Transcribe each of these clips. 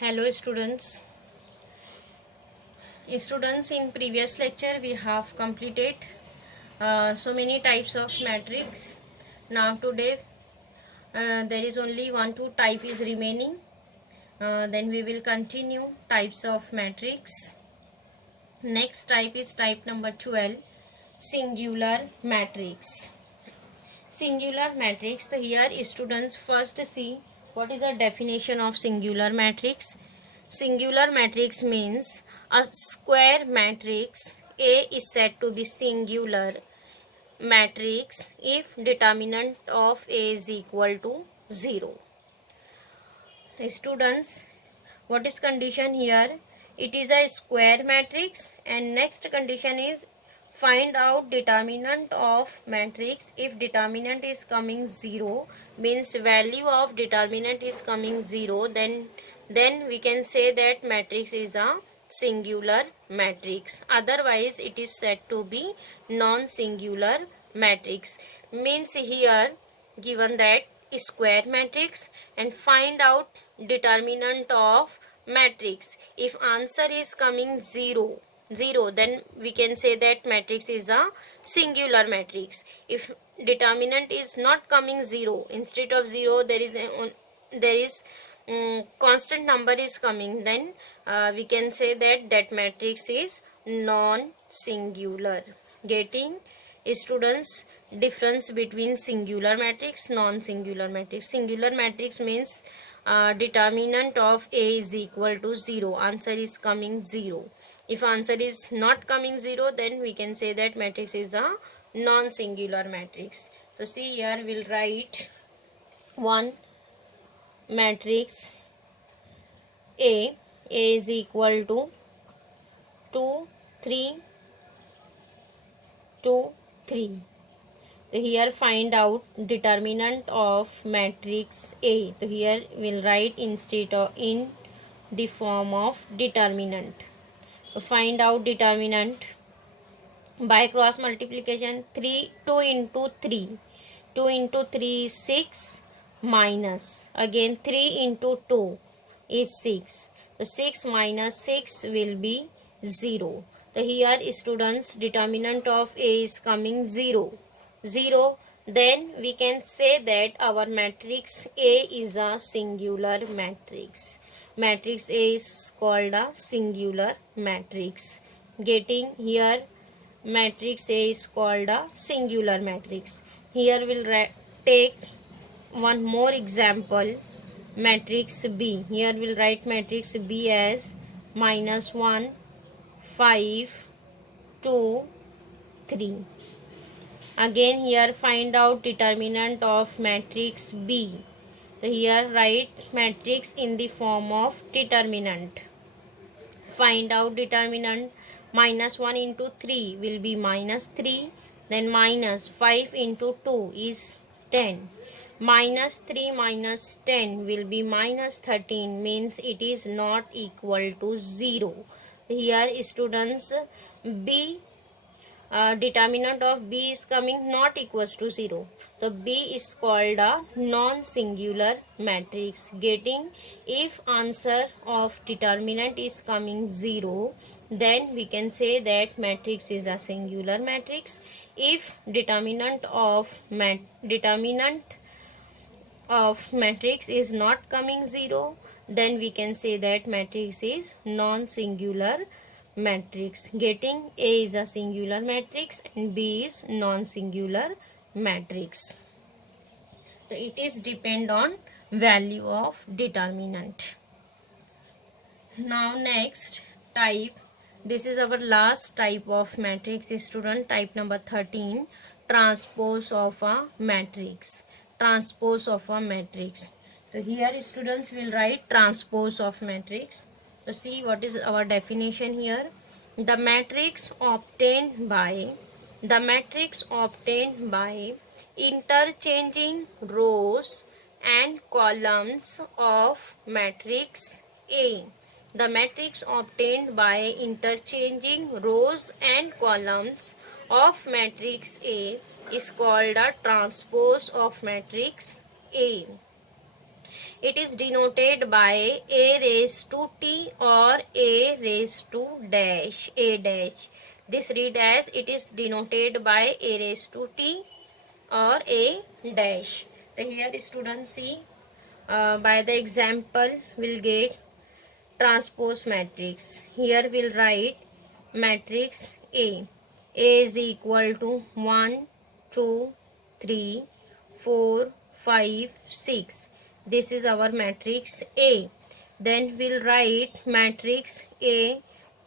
Hello students. In previous lecture we have completed so many types of matrix. Now today there is only two type is remaining. Then we will continue types of matrix. Next type is type number 12, singular matrix. Singular matrix. So here students first see what is the definition of singular matrix. Singular matrix means a square matrix A is said to be singular matrix if determinant of A is equal to 0. Students, what is condition here? It is a square matrix, and next condition is find out determinant of matrix. If determinant is coming 0, means value of determinant is coming 0, then we can say that matrix is a singular matrix. Otherwise it is said to be non-singular matrix. Means here given that square matrix and find out determinant of matrix. If answer is coming 0, then we can say that matrix is a singular matrix. If determinant is not coming 0, instead of 0 there is constant number is coming, then we can say that matrix is non-singular. Getting students difference between singular matrix, non-singular matrix. Singular matrix means determinant of A is equal to 0, answer is coming 0. If answer is not coming 0, then we can say that matrix is a non-singular matrix. So see here, we'll write one matrix A is equal to 2, 3, 2, 3. So here find out determinant of matrix A. So here we'll write instead of in the form of determinant. So find out determinant by cross multiplication. 2 into 3. 2 into 3 is 6 minus. Again 3 into 2 is 6. So 6 minus 6 will be 0. So here students determinant of A is coming 0. Then we can say that our matrix A is a singular matrix. Matrix A is called a singular matrix. Getting here, matrix A is called a singular matrix. Here we'll take one more example, matrix B. Here we'll write matrix B as -1, 5, 2, 3. Again here find out determinant of matrix B. So here write matrix in the form of determinant. Find out determinant. -1 into 3 will be -3. Then -5 into 2 is 10. -3 minus 10 will be -13, means it is not equal to 0. Here students, B determinant of B is coming not equals to 0. So B is called a non-singular matrix. Getting if answer of determinant is coming 0, then we can say that matrix is a singular matrix. If determinant of matrix is not coming 0, then we can say that matrix is non-singular matrix. Getting A is a singular matrix and B is non-singular matrix. So it is depend on value of determinant. Now next type, this is our last type of matrix student, type number 13, transpose of a matrix. Transpose of a matrix. So here students will write transpose of matrix. So see what is our definition here. The matrix obtained by interchanging rows and columns of matrix A. The matrix obtained by interchanging rows and columns of matrix A is called a transpose of matrix A. It is denoted by a raised to t or a raised to dash, a dash. This read as it is denoted by a raised to t or a dash. So here students see by the example we'll get transpose matrix. Here we'll write matrix A. A is equal to 1, 2, 3, 4, 5, 6. This is our matrix A. Then we'll write matrix A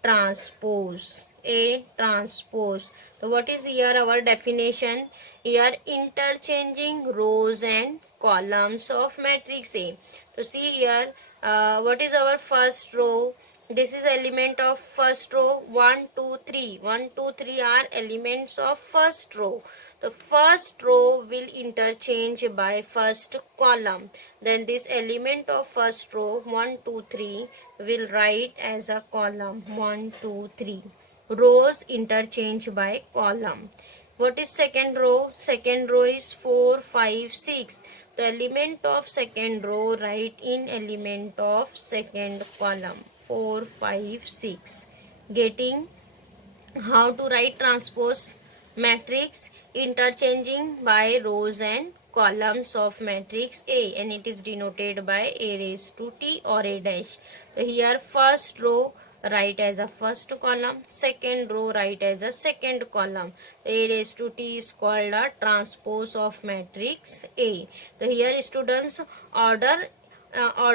transpose. A transpose. So what is here our definition? Here interchanging rows and columns of matrix A. So see here what is our first row? This is element of first row 1, 2, 3. 1, 2, 3 are elements of first row. The first row will interchange by first column. Then this element of first row 1, 2, 3 will write as a column 1, 2, 3. Rows interchange by column. What is second row? Second row is 4, 5, 6. The element of second row write in element of second column 4, 5, 6. Getting how to write transpose matrix? Interchanging by rows and columns of matrix A, and it is denoted by a raised to t or a dash. So here first row write as a first column, second row write as a second column. A raised to t is called a transpose of matrix A. So here students order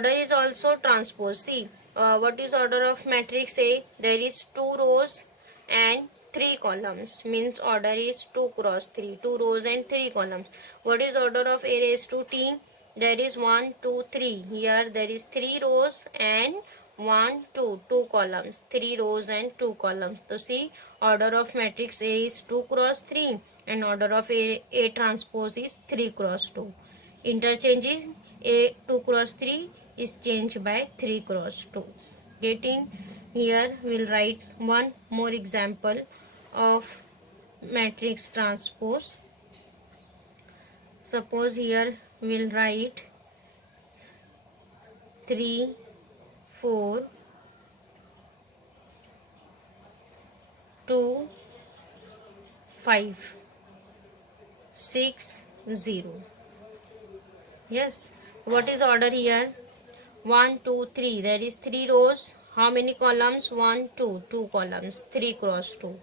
is also transpose. See what is order of matrix A? There is 2 rows and 3 columns, means order is 2 cross 3, 2 rows and 3 columns. What is order of a raised to t? There is 1, 2, 3. Here there is 3 rows and 1, 2, 2 columns, 3 rows and 2 columns. So see, order of matrix A is 2 cross 3 and order of A transpose is 3 cross 2. Interchanging A 2 cross 3 is changed by 3 cross 2. Getting here we'll write one more example of matrix transpose. Suppose here we'll write 3, 4, 2, 5, 6, 0. Yes, what is order here? 1, 2, 3. There is 3 rows. How many columns? 1, 2. 2 columns. 3 cross 2.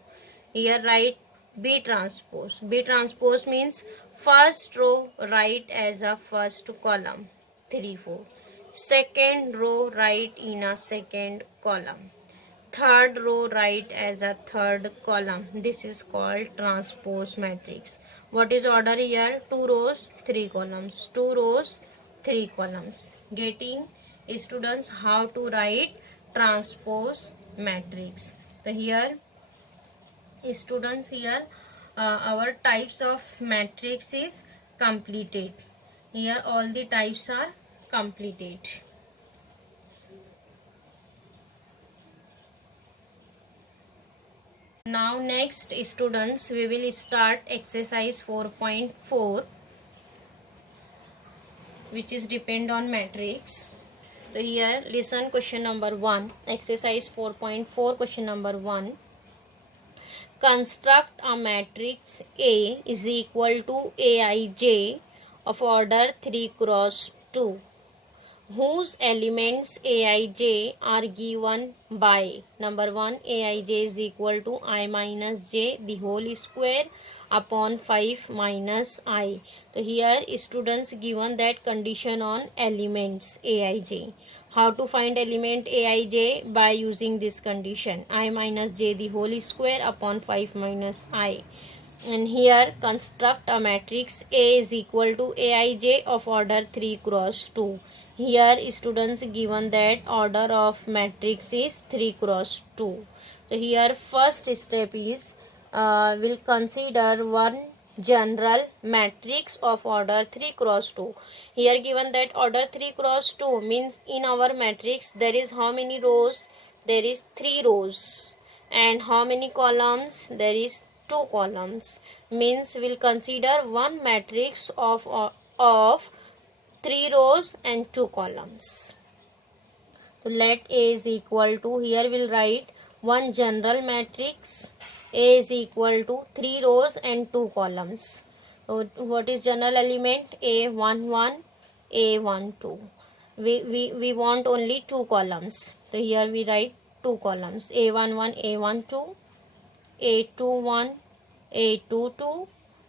Here write B transpose. B transpose means first row write as a first column. 3, 4. Second row write in a second column. Third row write as a third column. This is called transpose matrix. What is order here? 2 rows, 3 columns. 2 rows, 3 columns. Getting students how to write transpose matrix. So here students here our types of matrix is completed. Here all the types are completed. Now next students we will start exercise 4.4 which is depend on matrix. So here listen question number 1, exercise 4.4 question number 1. Construct a matrix A is equal to Aij of order 3 cross 2 whose elements Aij are given by number 1 Aij is equal to I minus j the whole square upon 5 minus I. So here students given that condition on elements Aij. How to find element Aij? By using this condition I minus j the whole square upon 5 minus I. And here construct a matrix A is equal to Aij of order 3 cross 2. Here students given that order of matrix is 3 cross 2. So here first step is will consider one general matrix of order 3 cross 2. Here given that order 3 cross 2 means in our matrix there is how many rows? There is 3 rows. And how many columns? There is 2 columns. Means we'll consider one matrix of 3 rows and 2 columns. So let A is equal to, here we'll write one general matrix. A is equal to 3 rows and 2 columns. So what is general element? A11, A12. We want only 2 columns. So here we write 2 columns. A11, A12, A21, A22,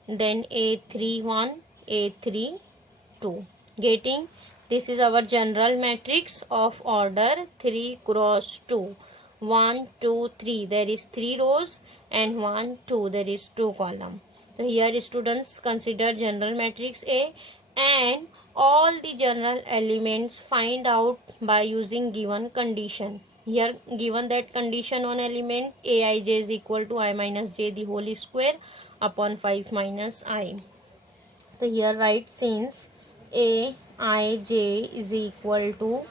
then A31, A32. Getting? This is our general matrix of order 3 cross 2. 1, 2, 3. There is 3 rows and 1, 2. There is 2 column. So here students consider general matrix A and all the general elements find out by using given condition. Here given that condition on element Aij is equal to I minus j the whole square upon 5 minus I. So here write since Aij is equal to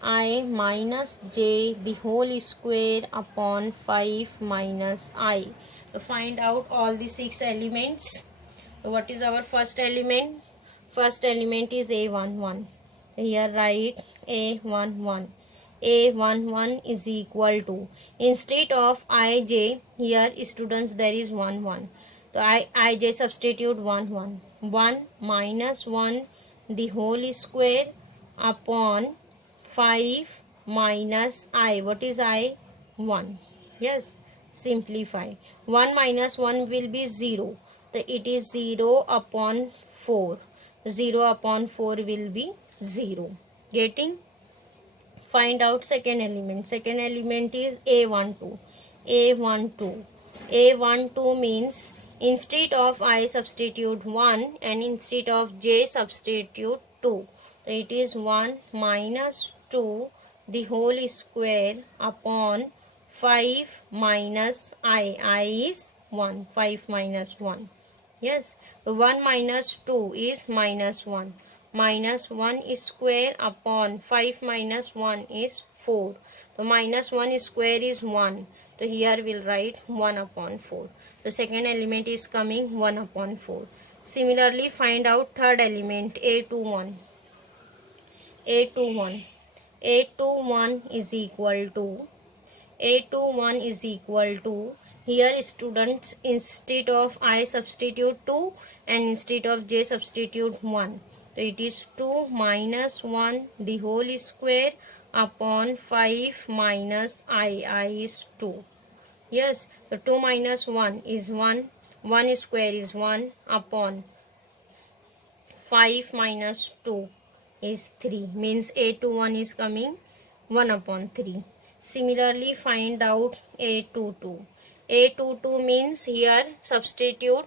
I minus j the whole square upon 5 minus I. So find out all the 6 elements. So what is our first element? First element is A11. Here write A11. A11 is equal to, instead of Ij, here students there is 1 1. So Ij substitute 1 1. 1 minus 1 the whole square upon 5 minus I. What is I? 1. Yes, simplify. 1 minus 1 will be 0. So it is 0 upon 4. 0 upon 4 will be 0. Getting? Find out second element. Second element is A12. A12. A12 means instead of I substitute 1 and instead of j substitute 2. So it is 1 minus 2 the whole square upon 5 minus I. I is 1. 5 minus 1. Yes. 1 minus 2 is minus 1. Minus 1 is square upon 5 minus 1 is 4. So minus 1 square is 1. So here we'll write 1 upon 4. The second element is coming 1 upon 4. Similarly, find out third element A21. A21. A21 is equal to, A21 is equal to, here students instead of I substitute 2 and instead of j substitute 1. So it is 2 minus 1 the whole square upon 5 minus I. I is 2. Yes, the 2 minus 1 is 1. 1 square is 1 upon 5 minus 2 is 3. Means A21 is coming 1 upon 3. Similarly, find out A22. A22 means here substitute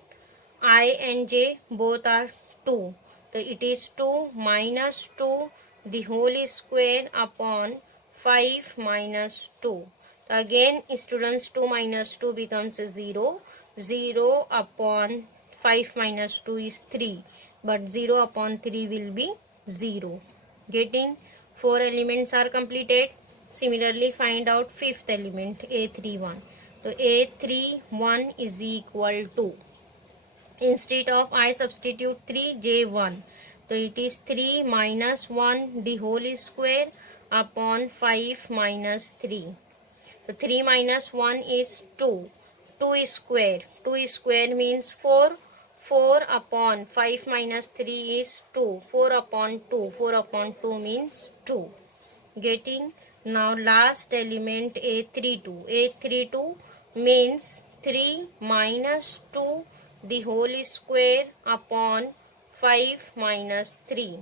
I and j both are 2. So it is 2 minus 2 the whole square upon 5 minus 2. So again students 2 minus 2 becomes 0. 0 upon 5 minus 2 is 3. But 0 upon 3 will be 0. Getting? 4 elements are completed. Similarly, find out fifth element A31. So A31 is equal to, instead of I substitute 3 j1. So it is 3 minus 1 the whole square upon 5 minus 3. So 3 minus 1 is 2. 2 is square. 2 is square means 4. 4 upon 5 minus 3 is 2. 4 upon 2. 4 upon 2 means 2. Getting? Now last element A32. A32 means 3 minus 2 the whole square upon 5 minus 3.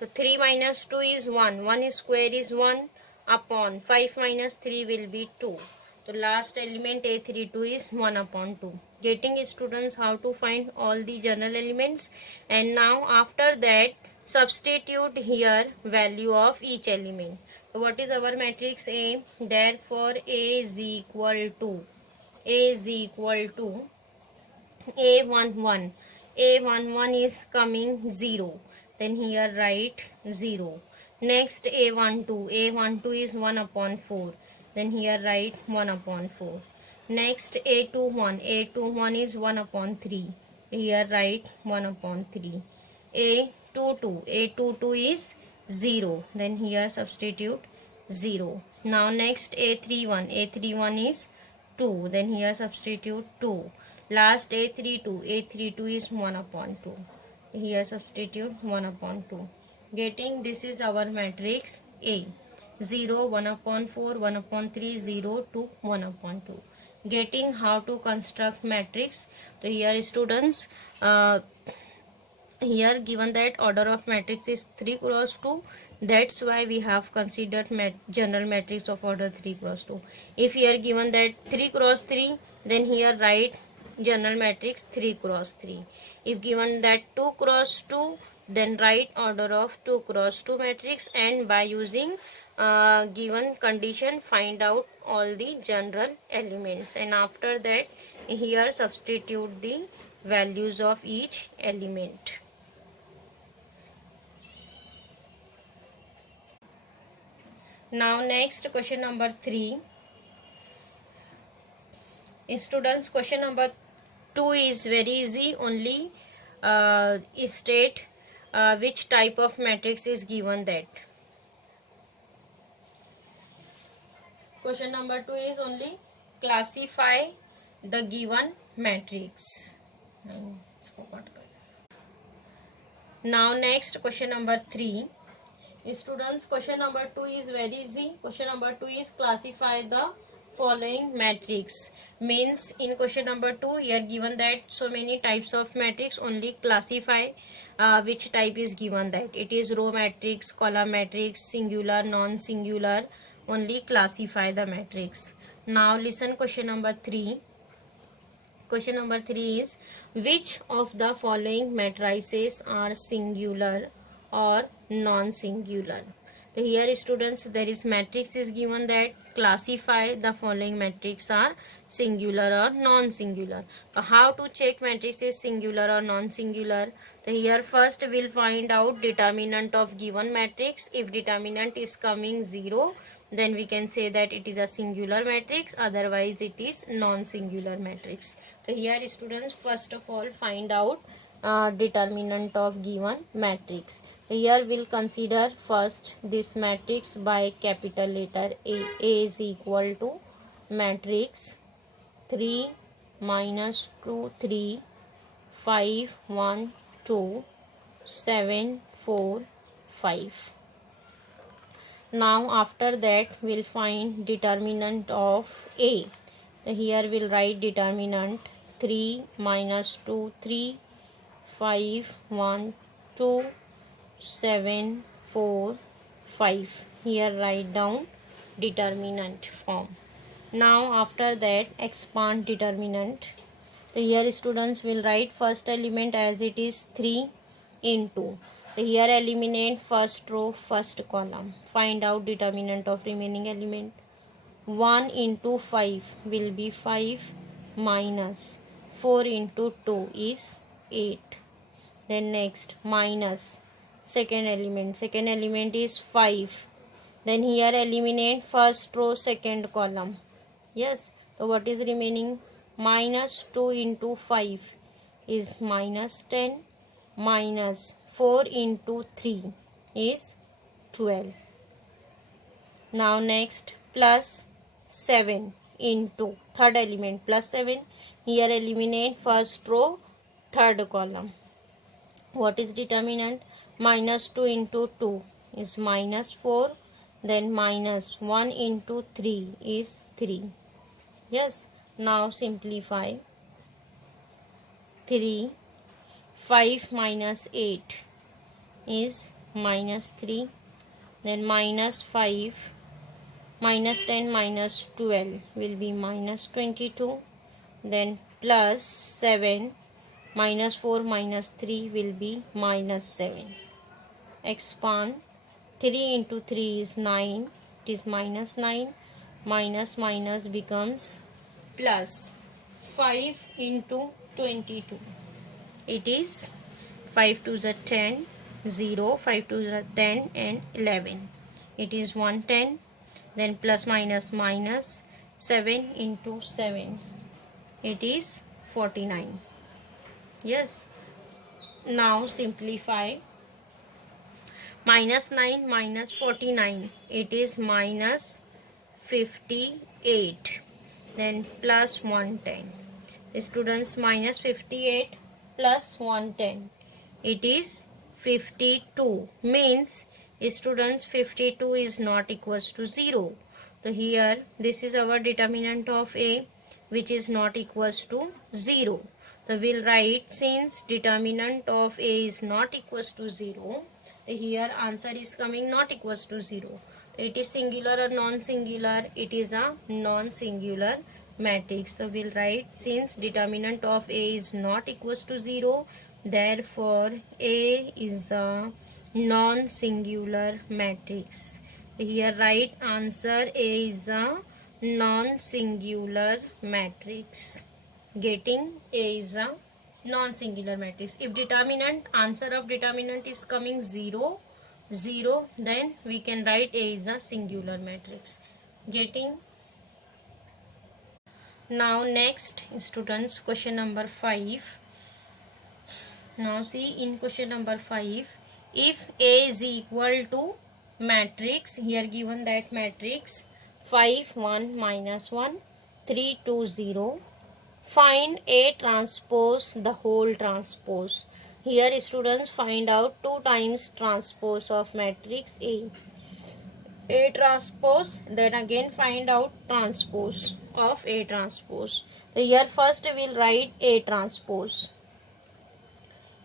So 3 minus 2 is 1. 1 square is 1 upon 5 minus 3 will be 2. So last element A32 is 1 upon 2. Getting, students, how to find all the general elements. And now after that substitute here value of each element. So what is our matrix A? Therefore A is equal to A11. A11 is coming 0. Then here write 0. Next A12. A12 is 1 upon 4. Then here write 1 upon 4. Next A21. A21 is 1 upon 3. Here write 1 upon 3. 2 2. A2 is 0. Then here substitute 0. Now next A31. A31 is 2. Then here substitute 2. Last A32. A32 is 1 upon 2. Here substitute 1 upon 2. Getting this is our matrix A. 0, 1 upon 4, 1 upon 3, 0, 2, 1 upon 2. Getting how to construct matrix. So here students, here given that order of matrix is 3 cross 2, that's why we have considered general matrix of order 3 cross 2. If here given that 3 cross 3, then here write general matrix 3 cross 3. If given that 2 cross 2, then write order of 2 cross 2 matrix, and by using given condition find out all the general elements, and after that here substitute the values of each element. Now next question number 3. Students, question number 2 is very easy. Only state which type of matrix is given that. Question number 2 is only classify the given matrix. Now next question number 3. Students, question number 2 is very easy. Question number 2 is classify the following matrix. Means in question number 2 here given that so many types of matrix, only classify which type is given that. It is row matrix, column matrix, singular, non-singular. Only classify the matrix. Now listen question number 3. Question number 3 is which of the following matrices are singular or non-singular. So here students, there is matrix is given that classify the following matrix are singular or non-singular. So how to check matrix is singular or non-singular? So here first we'll find out determinant of given matrix. If determinant is coming 0, then we can say that it is a singular matrix, otherwise it is non-singular matrix. So here students, first of all find out determinant of given matrix. Here we'll consider first this matrix by capital letter A. A is equal to matrix 3 minus 2 3 5 1 2 7 4 5. Now after that we'll find determinant of A. Here we'll write determinant 3 minus 2 3 5 1 2 7 4 5. Here write down determinant form. Now after that expand determinant. So here students will write first element as it is 3 into. So here eliminate first row first column. Find out determinant of remaining element. 1 into 5 will be 5 minus 4 into 2 is 8. Then next minus second element is 5. Then here eliminate first row second column. Yes, so what is remaining? Minus 2 into 5 is minus 10, minus 4 into 3 is 12. Now next plus 7 into third element plus 7. Here eliminate first row third column. What is determinant? Minus 2 into 2 is minus 4. Then minus 1 into 3 is 3. Yes. Now simplify. 3. 5 minus 8 is minus 3. Then minus 5. Minus 10 minus 12 will be minus 22. Then plus 7. Minus 4 minus 3 will be minus 7. Expand. 3 into 3 is 9. It is minus 9. Minus minus becomes plus. 5 into 22. It is 5 to the 10. 0. 5 to the 10 and 11. It is 110. Then plus minus minus. 7 into 7. It is 49. Yes. Now simplify. minus 9 minus 49, it is minus 58. Then plus 110. Students, minus 58 plus 110, it is 52. Means students, 52 is not equals to 0. So here this is our determinant of A, which is not equals to 0. So we'll write, since determinant of A is not equals to 0, here answer is coming not equals to 0. It is singular or non-singular? It is a non-singular matrix. So we'll write, since determinant of A is not equals to 0, therefore A is a non-singular matrix. Here right answer, A is a non-singular matrix. Getting? A is a non-singular matrix. If determinant, answer of determinant is coming 0, 0, then we can write A is a singular matrix. Getting? Now next, students, question number 5. Now see, in question number 5, if A is equal to matrix, here given that matrix 5 1 minus 1 3 2 0, find A transpose the whole transpose. Here students, find out 2 times transpose of matrix A. A transpose, then again find out transpose of A transpose. So here first we'll write A transpose.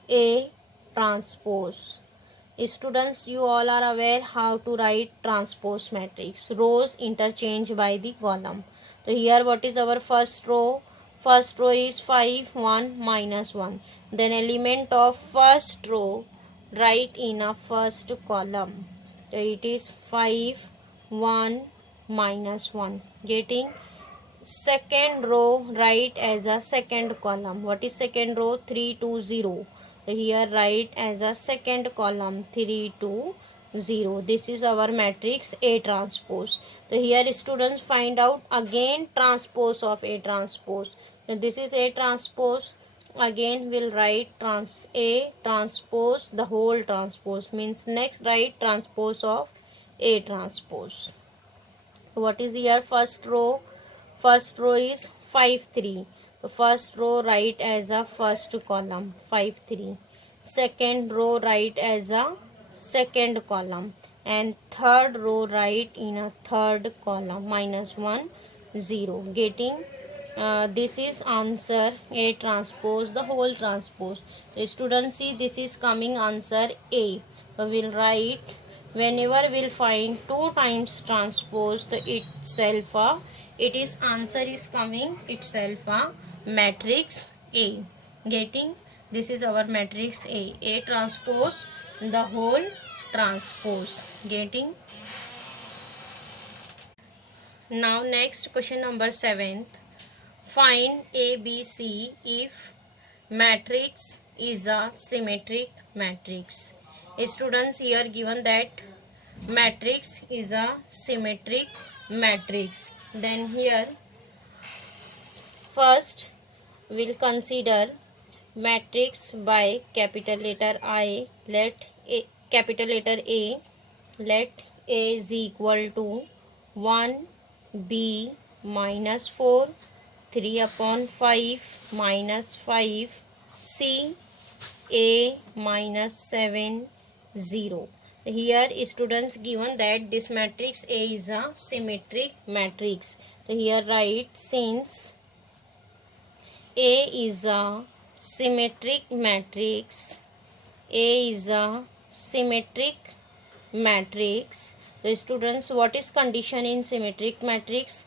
A transpose. Students, you all are aware how to write transpose matrix. Rows interchange by the column. So here what is our first row? First row is 5 1 minus 1. Then element of first row write in a first column. So it is 5 1 minus 1. Getting? Second row write as a second column. What is second row? 3 2 0. So here write as a second column 3 2 0. This is our matrix A transpose. So here students, find out again transpose of A transpose. So this is A transpose. Again we'll write A transpose the whole transpose, means next write transpose of A transpose. What is here? First row? First row is 5 3. The first row write as a first column 5 3. Second row write as a second column, and third row write in a third column minus 1 0. Getting? This is answer A transpose the whole transpose. The students, see, this is coming answer A. So we'll write, whenever we'll find 2 times transpose the itself it is answer is coming itself a matrix A. Getting? This is our matrix A. A transpose the whole transpose. Getting? Now next, question number 7th. Find A, B, C if matrix is a symmetric matrix. Students, here given that matrix is a symmetric matrix. Then here first we'll consider matrix by capital letter I. Let A, capital letter A, let A is equal to 1 B minus 4 3 upon 5 minus 5 C A minus 7 0. Here students, given that this matrix A is a symmetric matrix. So here write, since A is a symmetric matrix, A is a symmetric matrix. So students, what is condition in symmetric matrix?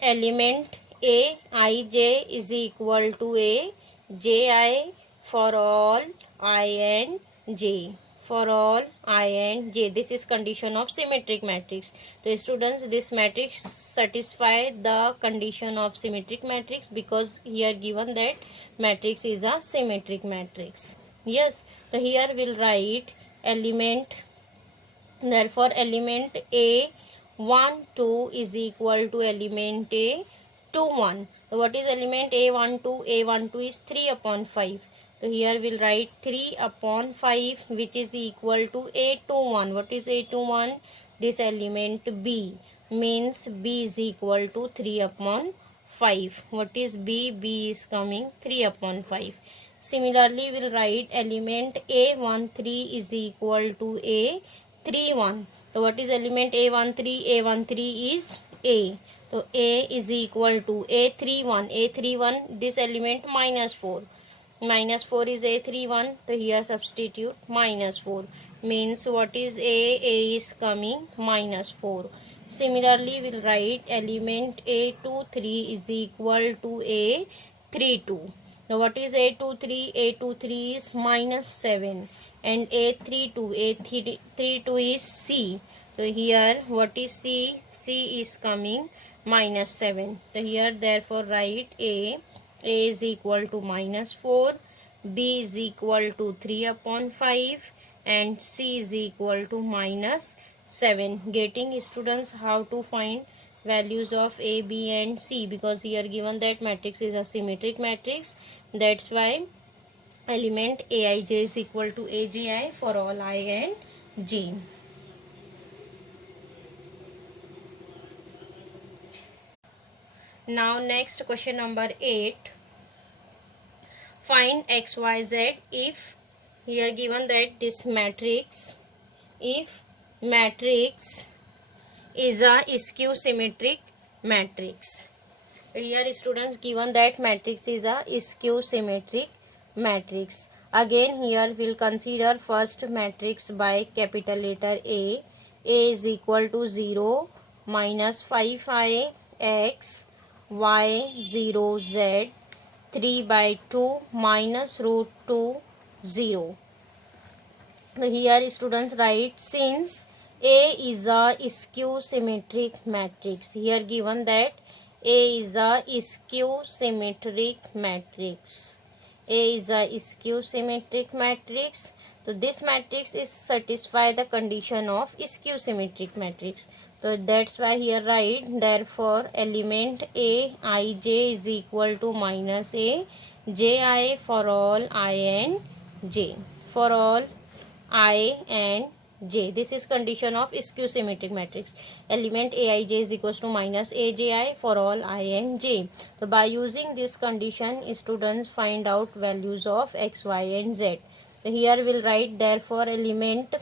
Element A I j is equal to A J I for all I and J. For all I and J. This is condition of symmetric matrix. So students, this matrix satisfy the condition of symmetric matrix because here given that matrix is a symmetric matrix. Yes. So here we'll write element. Therefore element A 1 2 is equal to element A 2 1. So what is element A 1 2? A 1 2 is 3 upon 5. So here we'll write 3 upon 5, which is equal to 821. What is 821? This element B, means B is equal to 3 upon 5. What is B? B is coming 3 upon 5. Similarly, we'll write element A13 is equal to A31. So what is element A13? A13 is A. So A is equal to A31. A31, this element minus 4. Minus 4 is A31. So here substitute minus 4. Means what is A? A is coming minus 4. Similarly, we'll write element A23 is equal to A32. Now what is A23? A23 is minus 7. And A32 is C. So here what is C? C is coming minus 7. So here therefore write A is equal to minus 4, B is equal to 3 upon 5 and C is equal to minus 7. Getting students how to find values of A, B and C, because here given that matrix is a symmetric matrix. That's why element Aij is equal to Aji for all I and J. Now next question number 8. Find x, y, z if here given that this matrix, if matrix is a skew symmetric matrix. Here students given that matrix is a skew symmetric matrix. Again here we'll consider first matrix by capital letter A. A is equal to 0 minus 5i x y 0 z 3 by 2 minus root 2 0. So here students write since A is a skew symmetric matrix. Here given that A is a skew symmetric matrix. A is a skew symmetric matrix. So this matrix is satisfy the condition of skew symmetric matrix. So that's why here write therefore element Aij is equal to minus A Ji for all I and J. For all I and J. This is condition of skew symmetric matrix. Element Aij is equals to minus Aji for all I and J. So by using this condition, students find out values of x, y and z. So here we'll write therefore element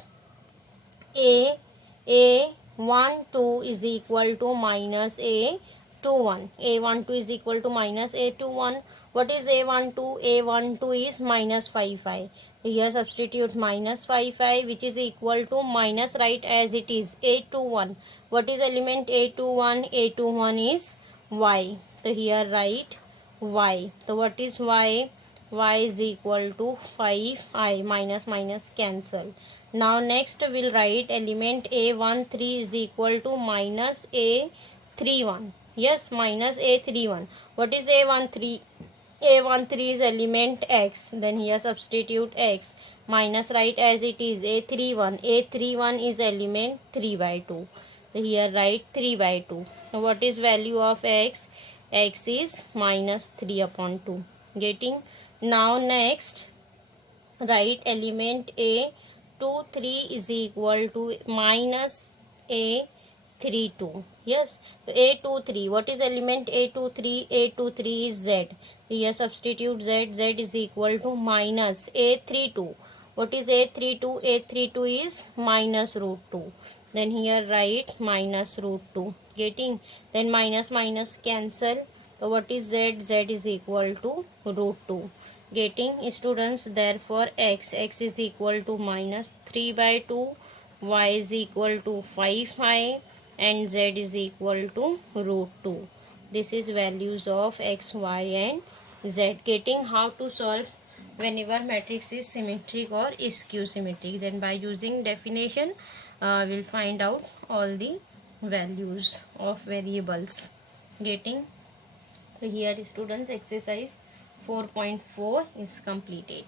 A12 is equal to minus A21. A12 is equal to minus A21. What is A12? A12 is minus 5i. Here substitute minus 5i, which is equal to minus, right as it is, A21. What is element A21? A21 is y. So here write y. So what is y? Y is equal to 5i. Minus minus cancel. Now next we'll write element A13 is equal to minus A31. Yes, minus A31. What is A13? A13 is element x. Then here substitute x. Minus, right as it is, A31. A31 is element 3 by 2. So here write 3 by 2. So what is value of x? X is minus 3 upon 2. Getting? Now next write element A23 is equal to minus A32. Yes, so A23. What is element A23? A23 is z. Here substitute z. Z is equal to minus A32. What is A32? A32 is minus root 2. Then here write minus root 2. Getting? Then minus minus cancel. So what is z? Z is equal to root 2. Getting? Students, therefore x is equal to minus 3 by 2, y is equal to 5i and z is equal to root 2. This is values of x, y and z. Getting how to solve whenever matrix is symmetric or skew symmetric. Then by using definition we'll find out all the values of variables. Getting? So here students exercise 4.4 is completed.